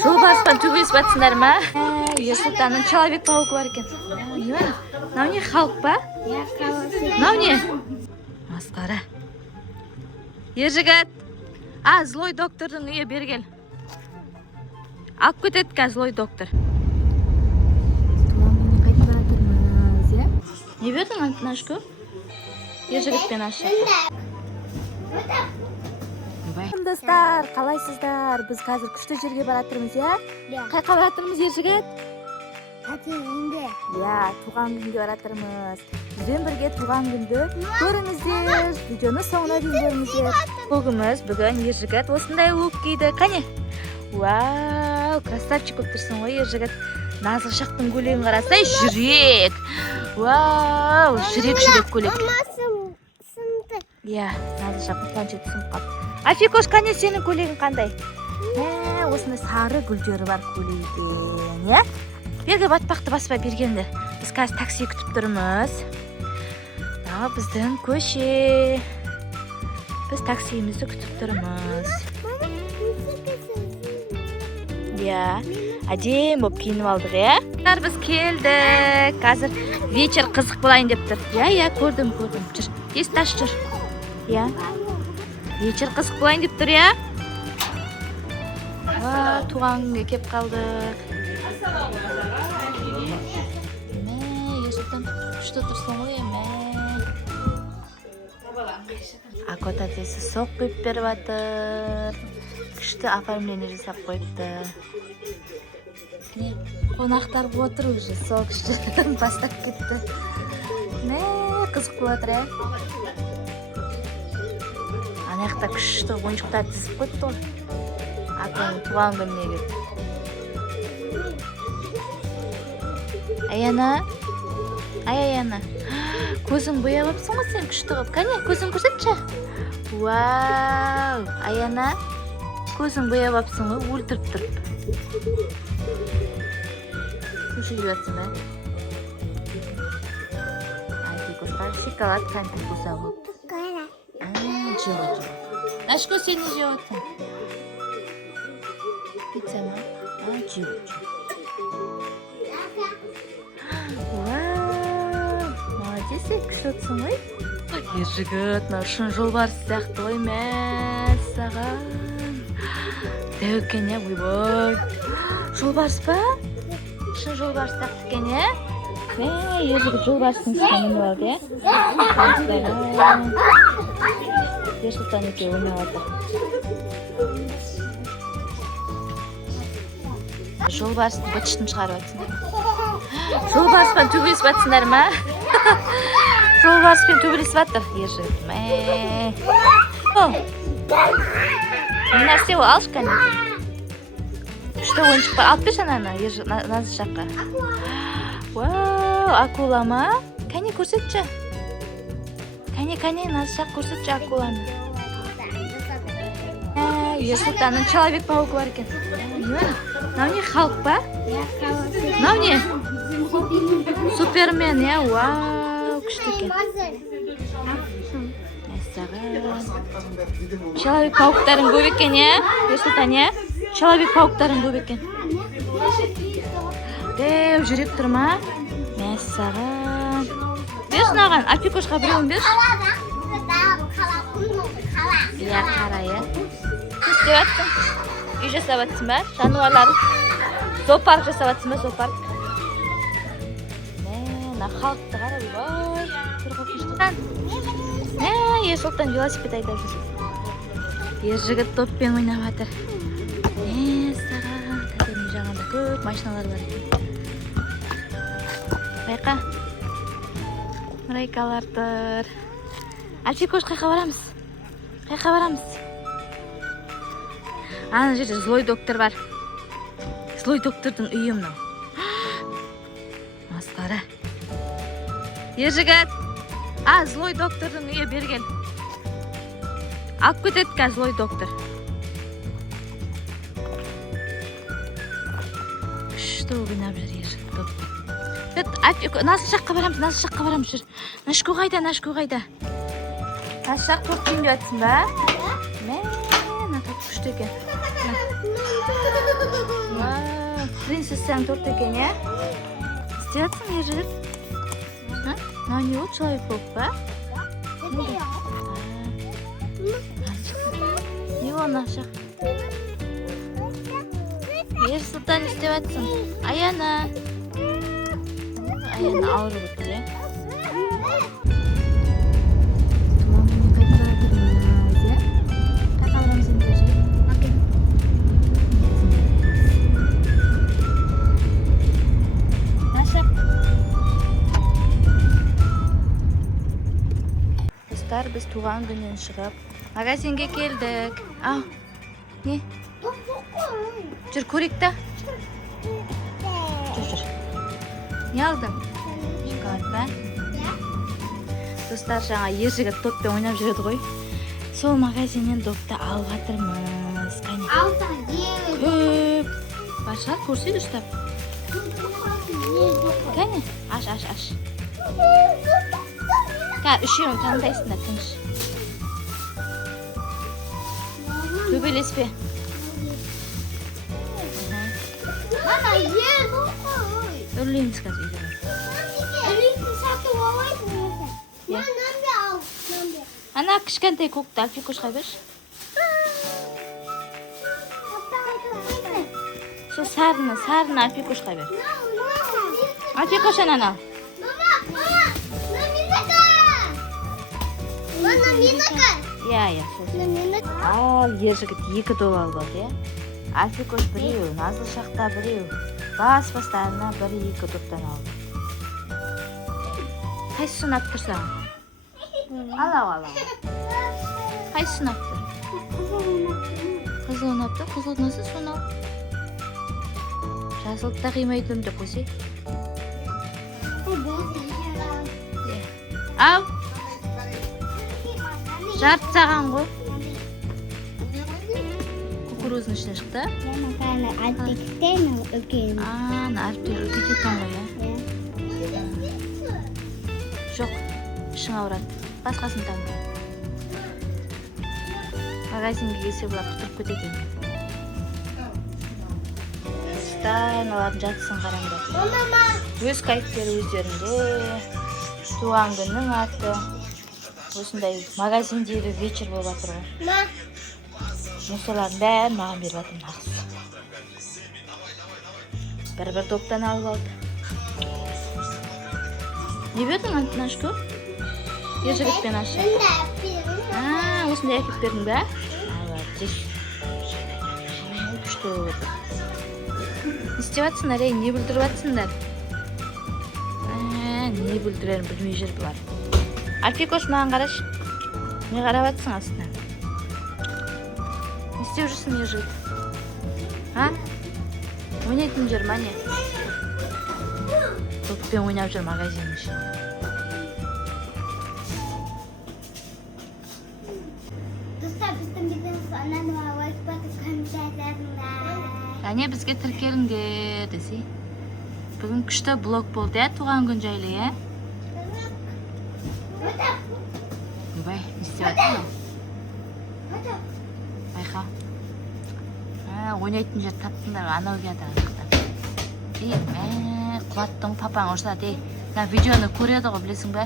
Жолбарыстан төбелесіп жатсыңдар ма? Ерсұлтанның Человек-паукі бар екен. Мынау не, халық па? Мынау не? Масқара. Ержігіт. Злой доктордың үйі бергел. Алып кетеді қазір злой доктор. Қайтып баратырмыз, иә? Не бердің Антонашку? Ержігітпен ашы. Достар, қалайсыздар? Біз қазір күшті жерге баратырмыз, иә? Қайқа баратырмыз, Ержігіт? Үйінде. Иә, туған күнге баратырмыз. Бізбен бірге туған күнді көріңіздер. Видеоны соңына дейін көріңіздер. Бүгін Ержігіт осындай лук киді. Қане? Вау, красавчик болып тұрсың ғой, Ержігіт. Назlı шақтың көйлегін қарасай, жүрек. Вау, жүрек көйлек. Иә, Назlı шақтың планшеті сынып қалды. Афикош, қане сенің көйлегің қандай? Осындай сары гүлдері бар көйлегін, иә? Берге батпақты баспай бергенді. Біз қазір такси күтіп тұрмыз. Біздің көше. Біз таксиімізді күтіп тұрмыз. Иә, әдем болып киініп алдық, иә? Біз келдік. Қазір вечер қызық болайын деп тұр. Иә, көрдім. Жүр, есті аш жүр. Иә. Вечер қызық болайын деп тұр, иә? Туған күнге кеп қалдық. Ерсұлтан күшті тұрсын ғой, Акот әтесі соқ қойып беріп атыр. Күшті оформление жасап қойыпты. Қонақтар отыр уже, сол күшті бастап кетті. Қызық болып атыр, Анаяқта күшті ойыншықтар тізіп қойыпты ғой. Аконың туған күніне келді. Аяна. Көзің бояп апсың ғой сен күшті қып. Қане, көзің көрсетші. Вау, Аяна. Көзің бояп апсың ғой, өлтіріп тұрып. Көші жеп жатсың ба? Айдекошқа шоколад кәмпит болса болды. Жеп. Нашко сен не жеп жатсың? Пицца ма? Жеп. Молодец, күшті отсың ғой. Ержігіт, шын жолбарыс сияқты ғой, мәссаған. Дәу екен, ойбай. Жолбарыс па? Шын жолбарыс сияқты екен, Ержігіт жолбарыстың үстіне мініп алды, Ерсұлтан екеуі ойнап жатыр. Жолбарыстың бытышын шығарып жатсыңдар. Жолбарыспен төбелесіп жатсыңдар ма? Жолбарыспен төбелесіп жатыр, Ержігіт. Нәрсе ол, алшы кәне. Күшті ойыншық бар. Алып берші ананы, Назlı шаққа. Вау, акула ма? Кәне көрсетші. Кәне, Назlı шақ көрсетші акуланы. Ерсұлтанның Человек-паукі бар екен. Мынау не, халық па? Мынау не? Супермен, вау, күшті екен. Человек-пауктарын көп екен, Ерсұлтан, Человек-пауктарын көп екен. Дәу жүрек тұр ма? Мәссаған. Бершін аған, Афикошқа біреуін берші. Қара, Күшті өттің? Үй жасап өттің ба? Жануарларын? Зоопарк жасап өттің ба? Зоопарк? Халықты қара, бай. Ерсұлтан велосипед айдап жүр. Ержігіт топпен ойнап жатыр. Саған, тәтемнің жағында көп машиналар бар екен. Байқа. Мұрайкалар тұр. Афикош, қайқа барамыз? Ана жерде злой доктор бар. Злой доктордың үйі мынау. Масқара. Ержігіт. Злой доктордың үйі бергел. Алып кетеді қазір злой доктор. Күшті ойнап жүр Ержігіт топпен. Назlı шаққа барамыз, жүр. Нашко қайда? Назlı шақ топ киініп жатсың ба? Күшті екен. принцессаның торты екен, иә? істеп жатсың, ержігіт? Мынау не болды, человек болып па? Не оны ашық? Ерсұлтан істеп жатсың. Аяна. Аяна ауырып отыр, иә? Достар, біз туған күннен шығып магазинге келдік. Ау, не? Жүр, көрейік та. Жүр. Не алдың? Шоколад па? Достар, жаңа ержігіт доппен ойнап жүреді ғой. Сол магазиннен допты алып жатырмыз. Көп. Бар шығар, көрсейді ұстап. Кәне, аш. Үшеуін таңдайсыңдар, тыныш. Төбелеспе. Үрлейміз қазір үйде. Ана кішкентай көкті Альфикошқа берші. Сол сарыны Альфикошқа бер. Альфикош ананы ал. Иә, сол. Ал, ержігіт 2 доп алып алды, иә? Альфикош біреу, Назыл шақта біреу. Бас-бастарына 1-2 доптан алды. Қайсы ұнап тұр саған? Ал. Қайсы ұнап тұр? Қызыл ұнап тұр, қызыл насы соны ал. Жазылды да қимайды өмді қойсай. Ау! Жарты саған ғой. Кукурузың ішіне шықты? Әріптер үлкейтетін ғой, иә? Жоқ, ішің ауырады. Басқасын таңда. Магазинге келсе бұлар құтырып кететін. Аналардың жатысын қараңдар. Өз кайфтері өздерінде. Туған күннің аты. Осындай магазиндегі вечер болып жатыр ғой. Осылардың бәрін маған беріп жатыр нағыз. Бір топтан алып алды. Не бердің Антонашко? Ержігітпен ашы. Осындай әкеп бердің бә? Молодец. Күшті болып отыр. Не істеп жатсыңдар, не бүлдіріп жатсыңдар? Не бүлдірерін білмей жүр бұлар. Альфикош, маған қараш. Не қарап жатсың астынан? Не істеп жүрсің, ержігіт? Ойнайтын жүр ма не? Доппен ойнап жүр магазиннің ішінде. Әне бізге тіркеліңдер десе. Бүгін күшті блог болды, туған күн жайлы, е? Бай, не істеп жатсың? Байқа. Ойнайтын жер таптыңдар, анау келді. Құлаттың папаң ұрсады, видеоны көреді ғой, білесің бе?